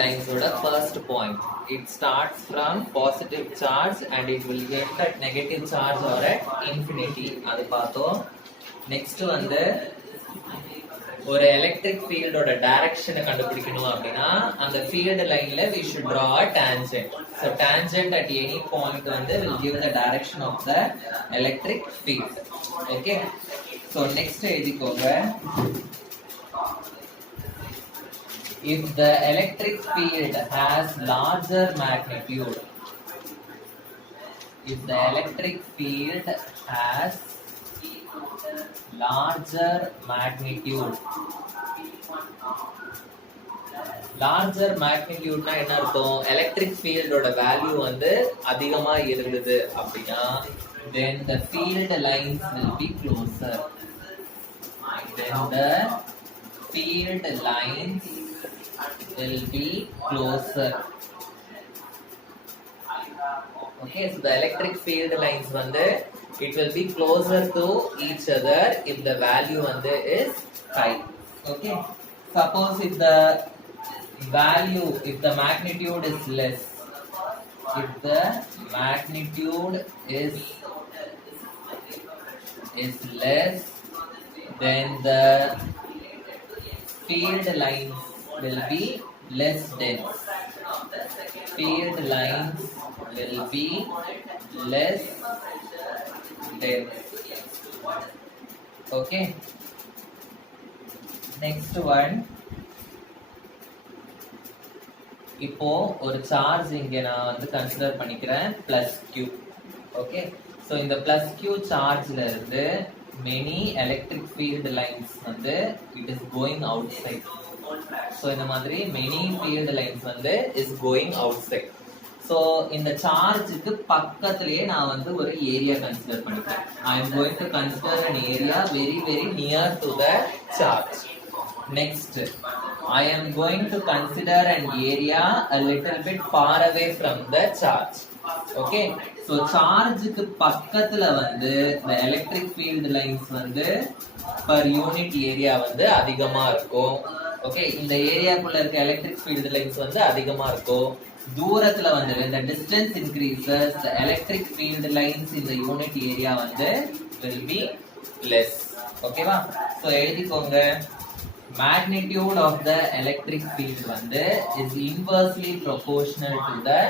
lines oda first point. It starts from positive charge and it will end at negative charge or at infinity. அது பார்த்தோம். Next வந்து ஒரு எலக்ட்ரிக் ஃபீல்டோட டைரக்ஷனை கண்டுபிடிக்கணும் அப்படின்னா அந்த ஃபீல்டு லைன்ல we should draw a tangent. So tangent at any point வந்து will give the direction of the electric field. Okay. So next எழுதிக்கோங்க. If the electric field has larger magnitude, if the electric field has larger magnitude, larger magnitude na என்ன அர்த்தம்? electric field ஓட வேல்யூ வந்து அதிகமா இருந்தது அப்படினா then the field lines will be closer. Then the field lines will be closer. Okay, so the electric field lines வந்து it will be closer to each other if the value வந்து is high. Okay, suppose if the value, if the magnitude is less, if the magnitude is less, then the field lines will be less dense. Field lines will be less dense. Okay. Next one. இப்போ ஒரு சார்ஜ் இங்க நான் வந்து கன்சிடர் பண்ணிக்கிறேன் +q. Okay, so இந்த +q சார்ஜ்ல இருந்து many electric field lines வந்து it is going outside. So இந்த மாதிரி many field lines வந்து is going outside. So இந்த சார்ஜுக்கு பக்கத்திலேயே நான் வந்து ஒரு ஏரியா கன்சிடர் பண்ணிக்கிறேன். I am going to consider an area very very near to the charge. Next, I am going to consider an area a little bit far away from the charge. Okay, so சார்ஜுக்கு பக்கத்துல வந்து the electric field lines வந்து per unit area வந்து அதிகமா இருக்கும். ஓகே, இந்த ஏரியாக்குள்ள இருக்க எலக்ட்ரிக் ஃபீல்ட் லைன்ஸ் வந்து அதிகமா இருக்கும். தூரத்துல வந்து when the distance increases, the electric field lines in the unit area வந்து will be less. ஓகேவா? சோ எழுதிக்கோங்க. Magnitude of the electric field வந்து is inversely proportional to the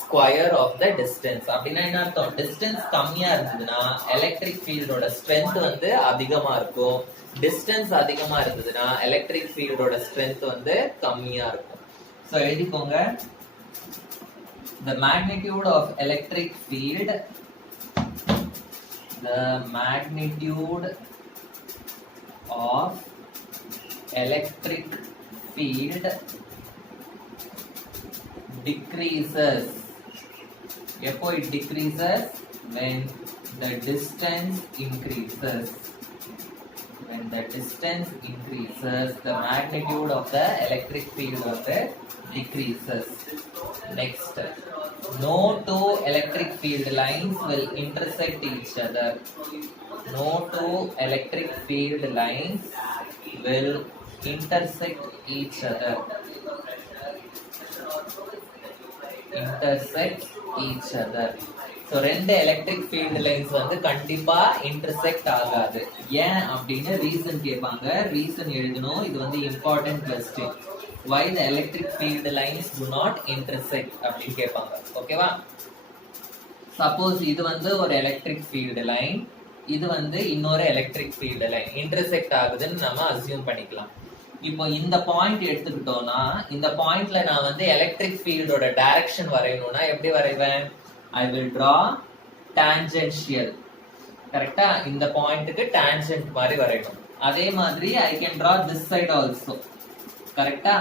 square of the distance. அப்படின்னா என்ன அர்த்தம்? டிஸ்டன்ஸ் கம்மியா இருந்ததுன்னா எலக்ட்ரிக் ஃபீல்டோட ஸ்ட்ரென்த் வந்து அதிகமா இருக்கும். டிஸ்டன்ஸ் அதிகமா இருந்ததுன்னா எலக்ட்ரிக் ஃபீல்டோட ஸ்ட்ரென்த் வந்து கம்மியா இருக்கும். சோ எழுதிக்கோங்க. The magnitude of electric field, the magnitude of electric field decreases. எப்போ it decreases? When the distance increases. When the distance increases, the magnitude of the electric field also decreases. Next, no two electric field lines will intersect each other. No two electric field lines will intersect each other. Intersect each other. So ரெண்டு electric field lines வந்து கண்டிப்பா இன்டர்செக்ட் ஆகாது. ஏன் அப்படின்னு ரீசன் கேட்பாங்க. ரீசன் எழுதணும். இது வந்து important question. Why the electric field lines do not intersect அப்படின்னு கேட்பாங்க. ஓகேவா? சப்போஸ் இது வந்து ஒரு எலக்ட்ரிக் ஃபீல்ட் லைன், இது வந்து இன்னொரு எலக்ட்ரிக் ஃபீல்ட் லைன் இன்டர்செக்ட் ஆகுதுன்னு நம்ம அஸ்யூம் பண்ணிக்கலாம். இப்போ இந்த பாயிண்ட் எடுத்துக்கிட்டோம்னா இந்த பாயிண்ட்ல நான் வந்து எலக்ட்ரிக் ஃபீல்டோட டைரக்ஷன் வரையணும்னா எப்படி வரைவேன்? I will draw tangential. கரெக்ட்டா? இந்த பாயிண்ட்க்கு டான்ஜென்ட் மாதிரி வரையணும். அதே மாதிரி I can draw this side also. கரெக்ட்டா?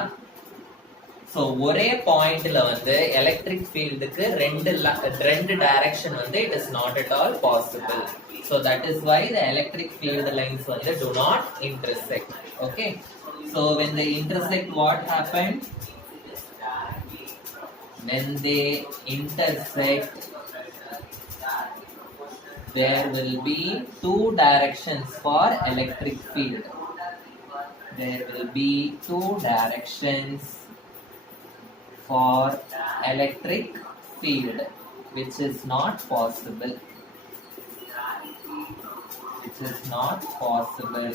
சோ ஒரே பாயிண்ட்ல வந்து எலக்ட்ரிக் ஃபீல்டுக்கு ரெண்டு டைரக்ஷன் வந்து it is not at all possible. So that is why the electric field lines வந்து do not intersect. Okay, so when they intersect, what happened? When they intersect, there will be two directions for electric field. There will be two directions for electric field, which is not possible. Which is not possible.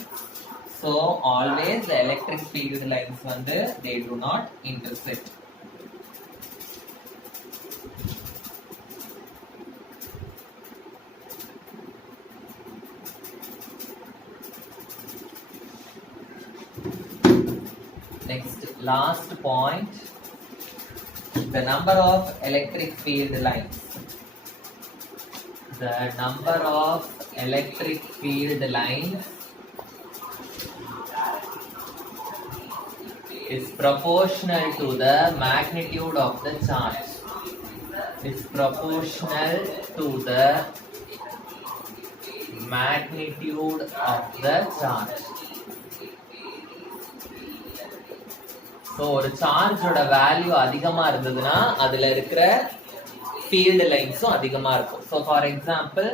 So always the electric field lines வந்து they do not intersect. Next, last point, the number of electric field lines. The number of electric field lines is proportional to the magnitude of the charge. Is proportional to the magnitude of the charge. So ஒரு சார்ஜோட வேல்யூ அதிகமா இருந்ததுன்னா அதுல இருக்கிற ஃபீல்டு லைன்ஸும் அதிகமா இருக்கும். So for example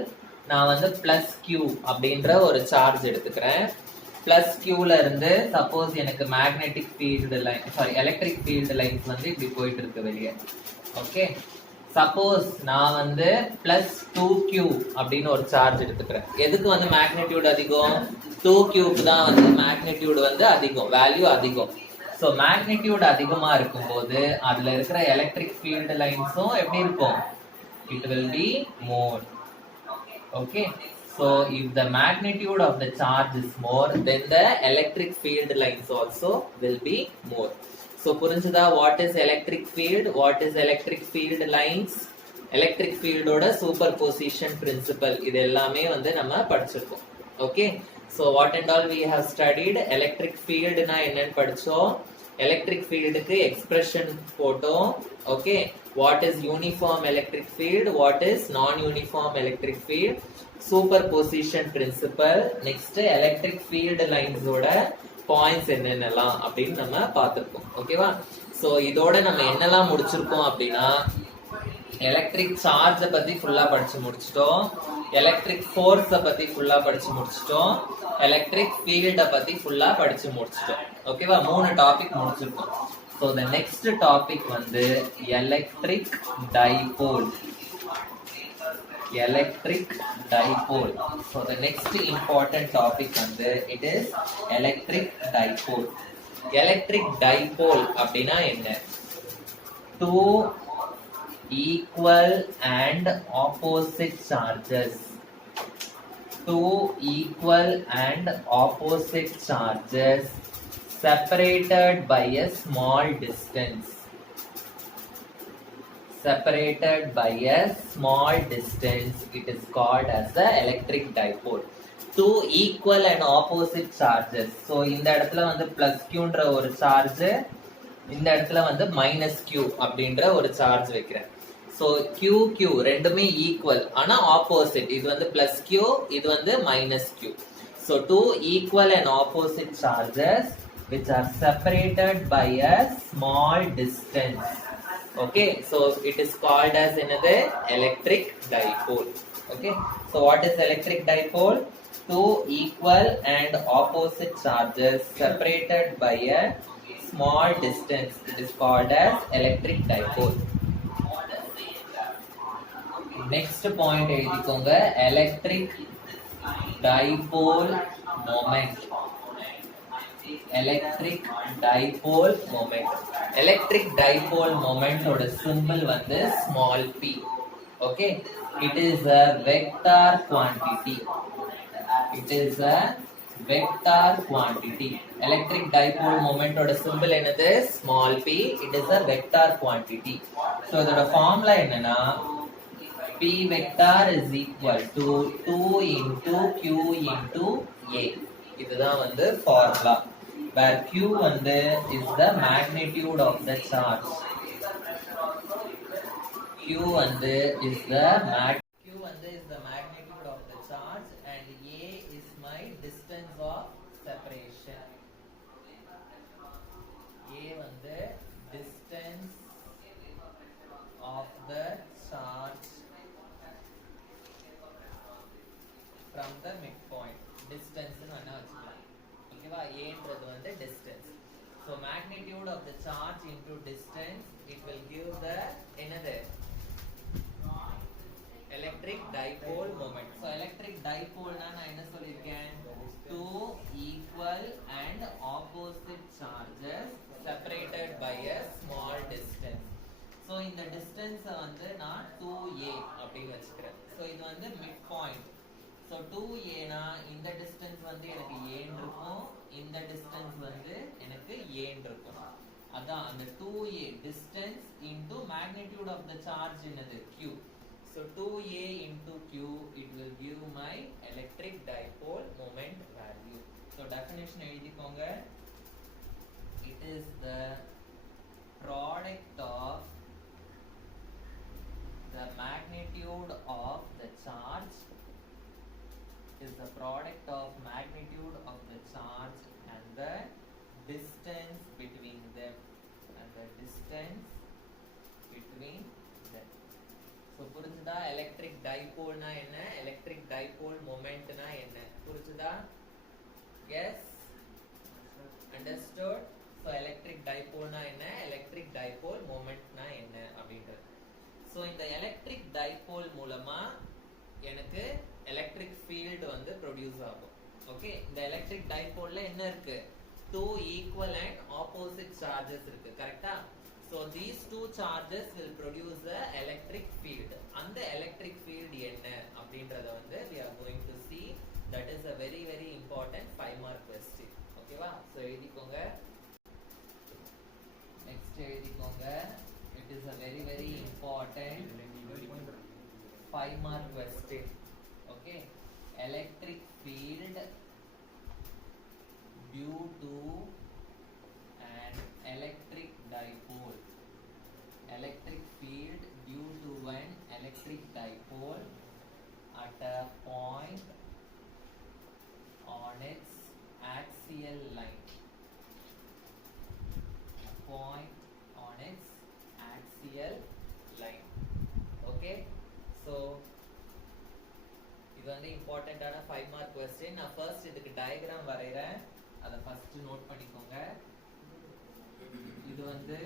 நான் வந்து பிளஸ் கியூ அப்படின்ற ஒரு சார்ஜ் எடுத்துக்கிறேன். பிளஸ் கியூல இருந்து சப்போஸ் எனக்கு magnetic field line electric field lines வந்து இப்படி போயிட்டு இருக்கு வெளியே. ஓகே, சப்போஸ் நான் வந்து பிளஸ் 2Q அப்படின்னு ஒரு சார்ஜ் எடுத்துக்கிறேன். எதுக்கு வந்து மேக்னெட்யூட் அதிகம்? 2Qக்கு தான் வந்து மேக்னெட்யூட் வந்து அதிகம், வேல்யூ அதிகம். ஸோ மேக்னிடியூட் அதிகமா இருக்கும்போது அதுல இருக்கிற எலக்ட்ரிக் ஃபீல்டு லைன்ஸும் எப்படி இருக்கும்? It will be more. Okay, so if the magnitude of the charge is more then the electric field lines also will be more. So புரிஞ்சுதா? What is electric field, what is electric field lines, electric ஃபீல்டோட superposition principle, இது எல்லாமே வந்து நம்ம படிச்சிருக்கோம். Okay, so what and all we have studied? electric field na enna padichom, electric field ku expression போட்டோம். okay, what is uniform electric field, what is non uniform electric field, superposition principle, next electric field lines oda points என்னென்னலாம் அப்படின்னு நம்ம பார்த்திருக்கோம். ஓகேவா? சோ இதோட நம்ம என்னெல்லாம் முடிச்சிருக்கோம் அப்படின்னா எலக்ட்ரிக் சார்ஜை பத்தி ஃபுல்லா படிச்சு முடிச்சிட்டோம், எலக்ட்ரிக் ஃபோர்ஸை பத்தி ஃபுல்லா படிச்சு முடிச்சிட்டோம், எலக்ட்ரிக் ஃபீல்டை பத்தி ஃபுல்லா படிச்சு முடிச்சிட்டோம். ஓகேவா? 3 டாபிக் முடிச்சிருக்கோம். ஸோ த நெக்ஸ்ட் டாபிக் வந்து electric dipole. Electric dipole. So the next important topic வந்து it is electric dipole. Electric dipole அப்படின்னா என்ன? Two equal and opposite charges. Two equal and opposite charges separated by a small distance. Separated by a small distance, it is called as the electric dipole. Two equal and opposite charges. So இந்த இடத்துல வந்து plus qன்ற ஒரு சார்ஜ், இந்த இடத்துல வந்து minus q அப்படின்ற ஒரு சார்ஜ் வைக்கிறேன். ஸோ QQ ரெண்டுமே ஈக்குவல், ஆனா ஆப்போசிட். இது வந்து பிளஸ் Q, இது வந்து minus Q. So two equal and opposite charges which are separated by a small distance. Okay, so it is called as another electric dipole. Okay, so what is electric dipole? Two equal and opposite charges separated by a small distance. It is called as electric dipole. Next point எழுதிக்கோங்க, electric dipole moment. Electric dipole moment. Electric dipole moment ஓட symbol வந்து small p. Okay, it is a vector quantity. It is a vector quantity. Electric dipole moment ஓட symbol என்னது? small p. It is a vector quantity. So இதோட formula என்னன்னா P vector is equal to 2 into Q into A. இதுதான் வந்து formula. Where Q வந்து is the magnitude of the charge. Q வந்து is the magnitude of the charge and A is my distance of separation. A வந்து distance of the charge from the midpoint. Distance னு வேணா வச்சுக்கலாம். ஓகேவா? A ன்றது வந்து distance. So magnitude of the charge into distance, it will So இந்த distance வந்து நான் 2a அப்படின்னு வச்சுக்கிறேன். So இது வந்து mid point. So 2a னா இந்த distance வந்து எனக்கு a இருக்கும், இந்த distance வந்து எனக்கு a இருக்கும். அதான் அந்த 2a distance into magnitude of the charge என்னது q. So 2a into q, it will give my electric dipole moment value. So definition எழுதிக்கோங்க. It is the product of the magnitude of the charge is the product of magnitude of the charge and the distance between them and the distance between them. So புரிஞ்சுதா electric dipole na என்ன, electric dipole moment na என்ன, புரிஞ்சுதா? Yes, understood? So electric dipole na என்ன, electric dipole moment na என்ன அப்படின்றது. So இந்த electric dipole மூலமா எனக்கு electric field வந்து produce ஆகும். Okay, இந்த electric dipole ல என்ன இருக்கு? Two equal and opposite charges இருக்கு, கரெக்டா? So these two charges will produce the electric field. அந்த electric field என்ன அப்படின்றத வந்து we are going to see. That is a very very important 5 mark question. Okay வா? So எழுதிக்கோங்க. Next எழுதிக்கோங்க. It is a very very important 5 mark question. Okay, electric field due to an electric dipole. Electric field due to an electric dipole at a point on its axial line. A point on its axial line. Okay, so இது வந்து இம்பார்ட்டன்டான 5 mark question. நான் ஃபர்ஸ்ட் இதுக்கு டயக்ராம் வரைகிறேன், அதை first note பண்ணிக்கோங்க. இது வந்து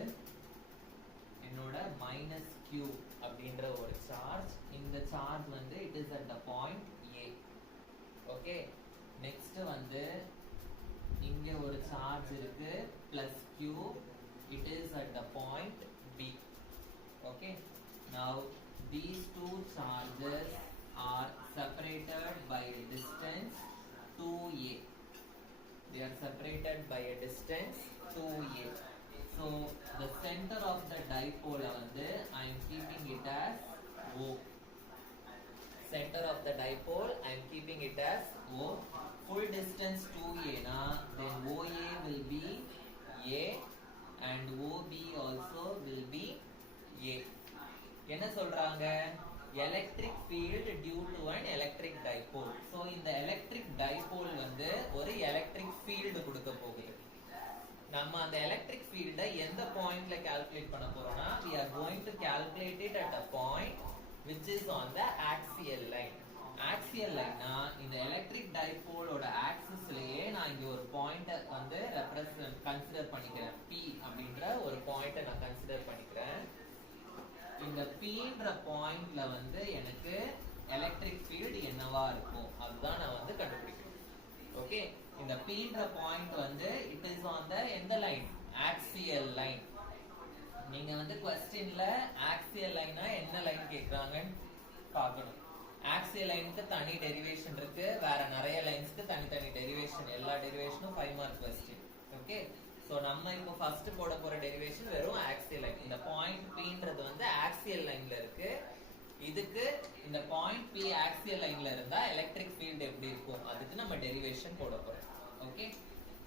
என்னோட மைனஸ் q அப்படின்ற ஒரு சார்ஜ். இந்த சார்ஜ் வந்து it is at the point a. Okay, next வந்து இங்க ஒரு சார்ஜ் இருக்கு plus q, it is at the point b. Okay, now these two charges are separated by a distance 2a. They are separated by a distance 2a. So the center of the dipole வந்து I am keeping it as O. Center of the dipole I am keeping it as O. Full distance 2a na, then OA will be A and OB also will be A. என்ன சொல்றாங்க? electric field due to an electric dipole. So இந்த electric dipole வந்து ஒரு electric field கொடுக்க போகுது. நம்ம அந்த electric field எந்த பாயிண்ட்ல கால்குலேட் பண்ண போறோம்னா we are going to calculate it at a point which is on the axial line. axial line னா இந்த electric dipole ஓட ஆக்சிஸ்லயே நான் இங்க ஒரு பாயிண்ட் வந்து ரெப்ரசன்ட் கன்சிடர் பண்ணிக்கிறேன். P அப்படின்ற ஒரு பாயிண்ட நான் கன்சிடர் பண்ணிக்கிறேன். இந்த Pன்ற பாயிண்ட்ல வந்து எனக்கு எலக்ட்ரிக் ஃபீல்ட் என்னவா இருக்கும் அதுதான் நான் வந்து கண்டுபிடிக்கணும். ஓகே, இந்த Pன்ற பாயிண்ட் வந்து இட் இஸ் ஆன் த எந்த லைன்? Axial line. நீங்க வந்து क्वेश्चनல ஆக்சியல் லைனா என்ன லைன் கேக்குறாங்கன்னு பார்க்கணும். ஆக்சியல் லைனுக்கு தனி டெரிவேஷன் இருக்கு, வேற நிறைய லைன்ஸ்க்கு தனித்தனி டெரிவேஷன். எல்லா டெரிவேஷனும் 5 மார்க் क्वेश्चन. ஓகே, சோ நம்ம இப்போ ஃபர்ஸ்ட் போட போற டெரிவேஷன் வெறும் ஆக்சியல் லைன். இந்த பாயிண்ட் Pன்றது வந்து ஆக்சியல் லைன்ல இருக்கு. இதுக்கு இந்த பாயிண்ட் P ஆக்சியல் லைன்ல இருந்தா எலக்ட்ரிக் ஃபீல்ட் எப்படி இருக்கும் அதுக்கு நம்ம டெரிவேஷன் போட போறோம். Okay,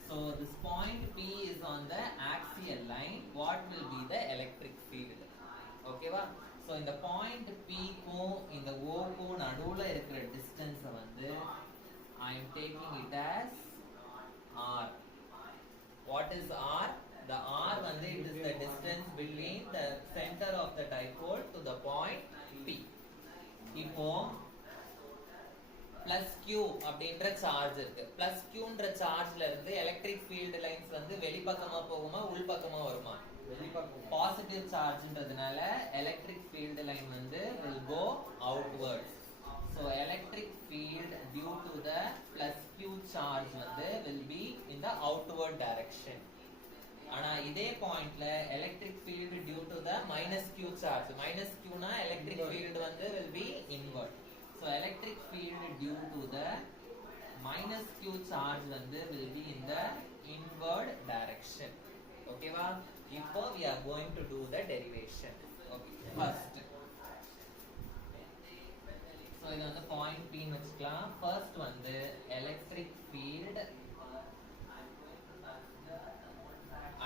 so this point P is on the axial line. What will be the electric field? ஓகேவா? so இந்த பாயிண்ட் P க்கும் இந்த O க்கும் நடுவுல இருக்கிற டிஸ்டன்ஸ் வந்து I am taking it as R. What is R? The R வந்து it is the distance between the center of the dipole to the point P. இப்போ plus Q அப்படின்ற சார்ஜ் இருக்கு. plus Qன்ற சார்ஜ்ல இருந்து எலக்ட்ரிக் ஃபீல்ட் லைன்ஸ் வந்து வெளிப்பக்கமா போகுமா உள்பக்கமா வருமா? வெளிப்பக்கம். பாசிட்டிவ் சார்ஜ்ன்றதுனால எலக்ட்ரிக் ஃபீல்ட் லைன் வந்து will go outwards. So electric field due to the plus Q charge வந்து will be in the outward direction. ஆனா இதே பாயிண்ட்ல electric field due to the minus minus q charge. Minus q na electric field வந்து will be inward. So electric field due to the minus q charge வந்து will be in the inward direction. Okay வா? இப்போ we are going to do the derivation. Okay, first. So இது வந்து point P ன்னு வச்சுக்கலாம். First வந்து electric field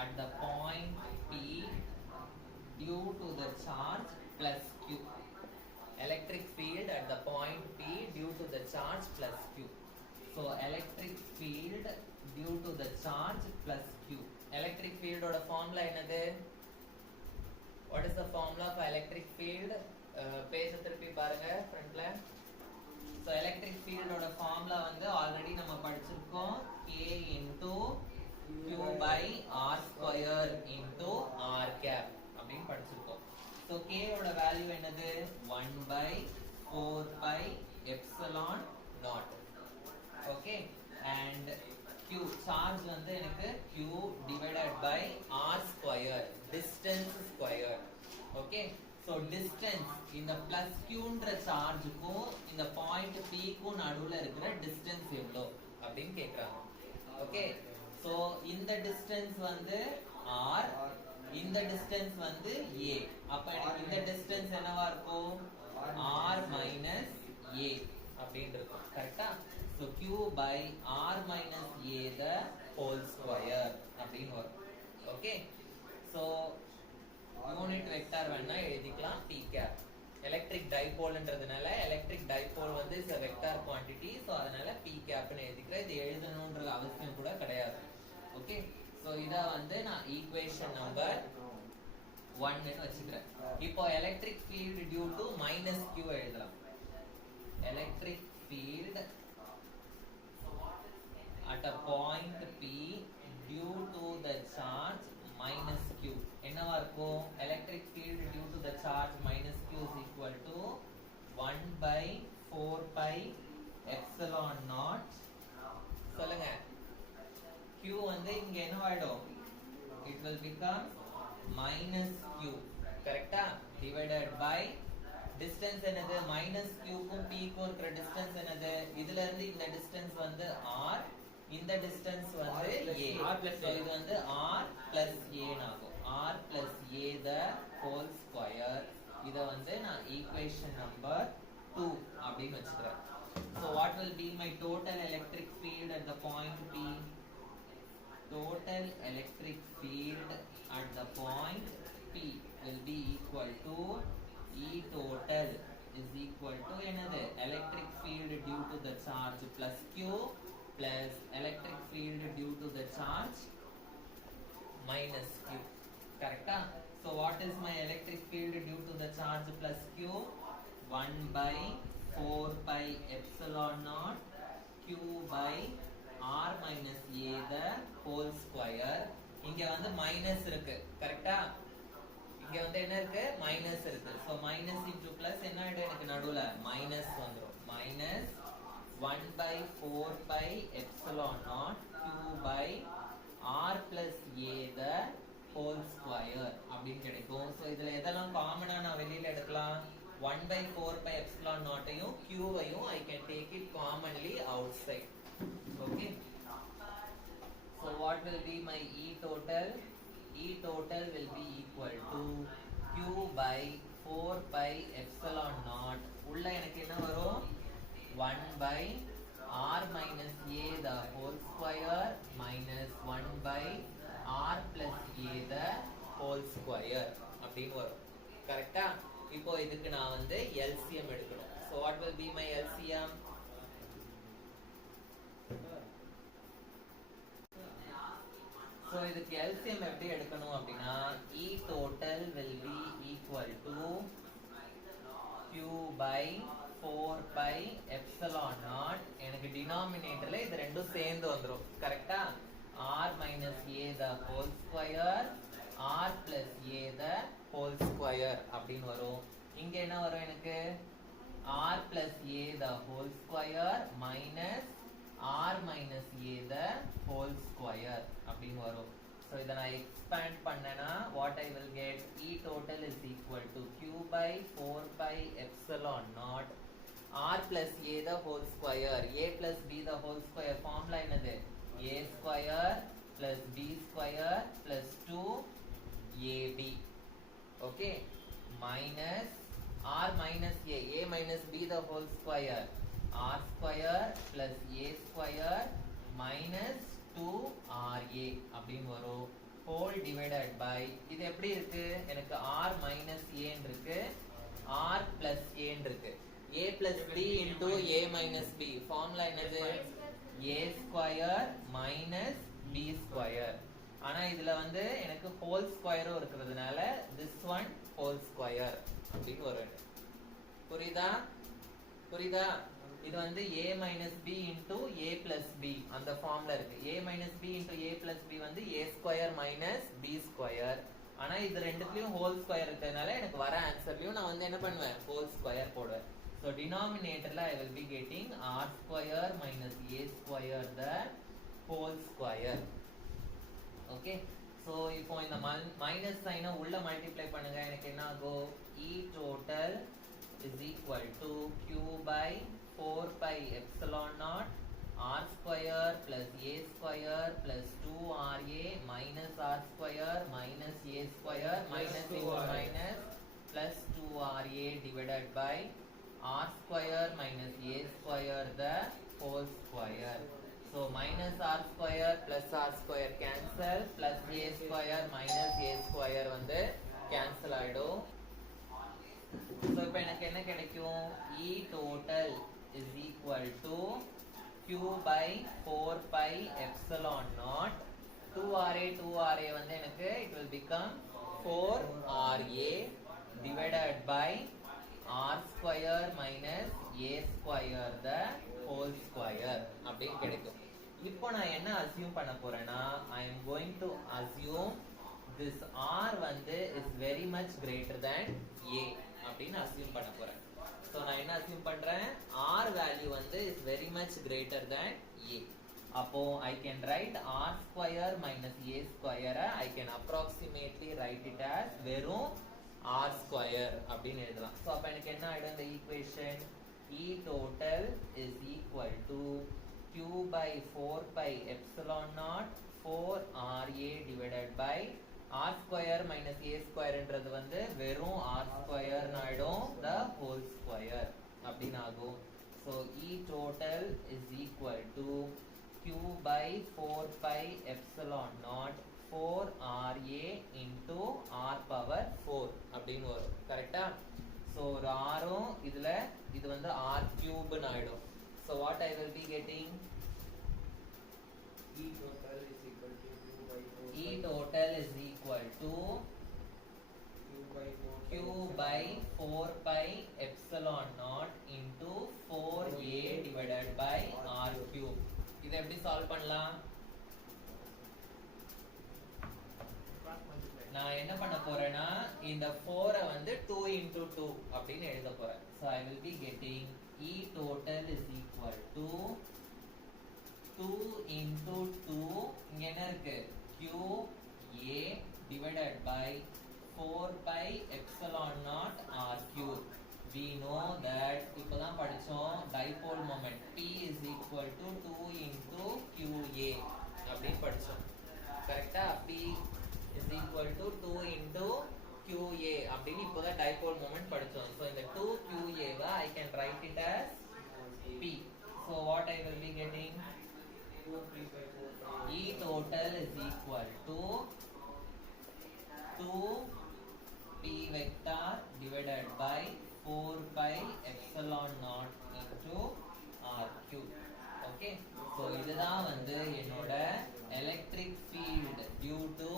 at the point P due to the charge plus q. Electric field at the point P due to the charge plus q. So electric field due to the charge plus q. Electric field oda formula என்னது? What is the formula for electric field? Page திருப்பி பாருங்க ஃப்ரண்ட்ல. So electric field ஓட ஃபார்முலா வந்து ஆல்ரெடி நம்ம படிச்சிருக்கோம். K into Q by R square into R cap அப்படின்னு படிச்சிருக்கோம். So K ஓட வேல்யூ என்னது? 1 by 4 pi epsilon naught. Okay, and Q charge வந்து எனக்கு Q divided by R square, distance square. Okay, so distance இந்த plus Qன்ற சார்ஜுக்கும் இந்த பாயிண்ட் P க்கும் நடுவுல இருக்கிற distance எவ்வளோ அப்படின்னு கேக்குறாங்க. Okay, so இந்த distance வந்து R, இந்த distance வந்து A. அப்ப எனக்கு இந்த distance என்னவா இருக்கும்? R minus A அப்படின்னு இருக்கும். கரெக்ட்டா? So Q by R minus A the whole square அப்படின்னு வரும். Okay, so யூனிட் வெக்டார் வேணா எழுதிக்கலாம் p cap. எலக்ட்ரிக் டைபோல்ன்றதுனால எலக்ட்ரிக் டைபோல் வந்து is a vector quantity. So அதனால p cap ன்னு எழுதிக்கிறேன். இது எழுதணும்ன்ற அவசியம் கூட கிடையாது. ஓகே, சோ இத வந்து நான் ஈக்குவேஷன் நம்பர் 1 ன்னு வச்சுக்கிறேன். இப்போ electric field due to minus q எழுதலாம். Electric field at a point P due to the charge minus q. என்னவா இருக்கும்? electric field due to the charge minus q is equal to 1 by 4 pi epsilon naught. சொல்லுங்க, q வந்து இங்க என்னவாயிடும்? It will become minus q. கரெக்ட்டா? divided by distance என்னது? minus q க்கும் p க்கும் இருக்கிற distance என்னது? இதுல இருந்து இந்த distance வந்து r, இந்த distance வந்து a. So இது வந்து r plus a ஆகும். r plus a the whole square. இத வந்து நான் equation number 2 அப்படின்னு வச்சுக்கிறேன். So what will be my total electric field at the point P? Total electric field at the point P will be equal to E total is equal to என்னது? electric field due to the charge plus q plus electric field due to the charge minus q. Correcta? So what is my electric field due to the charge plus q? 1 by 4 pi epsilon naught q by r minus a the whole square. இங்க வந்து மைனஸ் இருக்கு. கரெக்ட்டா? இங்க வந்து என்ன இருக்கு? மைனஸ் இருக்கு. So minus into plus என்ன ஆயிடும்? எனக்கு நடுவுல மைனஸ் வந்துரும். minus 1 by 4 pi epsilon naught q by r plus a the whole square அப்படின்னு கிடைக்கும். So இதுல எதெல்லாம் காமனா நான் வெளியில எடுக்கலாம்? 1 by 4 pi epsilon naught ஐயும் q ஐயும் I can take it commonly outside. Okay, so what will be my E total? E total will be equal to q by 4 pi epsilon naught. உள்ள எனக்கு என்ன வரும்? 1 by r minus a the whole square minus 1 by r plus a the whole square அப்படின்னு வரும். கரெக்ட்டா? இப்போ இதுக்கு நான் வந்து LCM எடுக்கணும். So what will be my LCM? So இதுக்கு LCM எப்படி எடுக்கணும் அப்படின்னா E total will be equal to q by 4 pi epsilon naught. எனக்கு டினாமினேட்டர்ல இது ரெண்டும் சேர்ந்து வந்துரும். கரெக்ட்டா? r minus a the whole square r plus a the whole square அப்படின்னு வரும். இங்க என்ன வரும்? எனக்கு r plus a the whole square minus r minus a the whole square அப்படின்னு வரும். So So இதை நான் expand பண்ணனா what I will get E total is equal to Q by 4 pi epsilon naught R plus A the whole square. A plus B the whole square. Formula என்னது? A square plus B square plus 2AB. Okay. Minus R minus A minus B the whole square. R square plus A square minus 2RA அப்படின்னு வரும். Whole divided by இது எப்படி இருக்கு? எனக்கு R minus A இருக்கு. R plus A இருக்கு. A plus B into A minus B. Formula என்னது? A square minus B square. ஆனா இதுல வந்து எனக்கு whole square இருக்கிறதுனால this one whole square அப்படின்னு வரும். புரியுதா? புரியுதா? இது வந்து A minus B into A plus B அந்த ஃபார்ம்ல இருக்கு. A minus B into A plus B வந்து A square minus B square. ஆனா இது ரெண்டுத்துலயும் whole square இருக்கிறதுனால எனக்கு வர ஆன்சர்லயும் நான் வந்து என்ன பண்ணுவேன்? whole square போடுவேன். So denominatorல I will be getting R square minus A square the whole square. Okay. So இப்போ இந்த minus sign உள்ள multiply பண்ணுங்க எனக்கு என்ன ஆகும்? E total is equal to Q by 4 pi epsilon naught R square plus A square plus 2RA minus R square minus A square minus into minus plus 2RA divided by R square minus A square the whole square. So minus R square plus R square cancel plus A square minus A square வந்து cancel ஆயிடும். So இப்போ எனக்கு என்ன கிடைக்கும்? E total is equal to Q by 4 pi epsilon naught 2RA வந்து எனக்கு it will become 4RA divided by R square minus A square the whole square அப்படின்னு கிடைக்கும். இப்போ நான் என்ன அசியூம் பண்ண போறேன்னா I am going to assume this R வந்து is very much greater than A அப்படின்னு அசியூம் பண்ண போறேன். So நான் என்ன அசியூம் பண்றேன்? R வேல்யூ வந்து is very much greater than A. அப்போ I can write R square minus A square I can approximately write it as வெறும் R square அப்படின்னு எழுதலாம். So அப்ப எனக்கு என்ன ஆயிடும் இந்த equation? E total is equal to Q by 4 pi epsilon naught 4RA divided by R square minus A square என்றது வந்து வெறும் R square ஆயிடும் the whole square அப்படின்னு ஆகும். So E total is equal to Q by 4 pi epsilon naught 4RA into R power 4 அப்படின்னு வரும். கரெக்டா? So ஒரு Rம் இதுல இது வந்து R cube ஆயிடும். So what I will be getting? E total is equal to Q by 4 E total is equal to Q by 4 pi epsilon naught into 4A divided by R cube. இதை எப்படி சால்வ் பண்ணலாம்? நான் என்ன பண்ண போறேன்னா இந்த 4 வந்து 2 into 2 அப்படின்னு எழுத போறேன். So I will be getting E total is equal to 2 into 2 இங்க என்ன இருக்கு? QA divided by 4 pi epsilon naught R cube. We know that இப்போதான் படிச்சோம் dipole moment P is equal to 2 into QA அப்படின்னு படிச்சோம். கரெக்டா? P is equal to 2 into QA அப்படின்னு இப்போதான் dipole moment படிச்சோம். So இந்த 2QA I can write it as P. So what I will be getting? E total is equal to 2P vector divided by 4 pi epsilon naught into R cube. Okay, so இதுதான் வந்து என்னோட electric field due to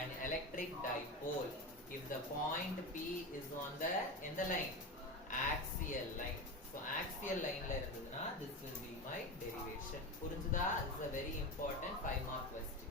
an electric dipole if the point P is on the எந்த line? Axial line. So axial line ல இருந்ததுன்னா this will be my derivation. புரிஞ்சுதா? This is a very important 5 mark question.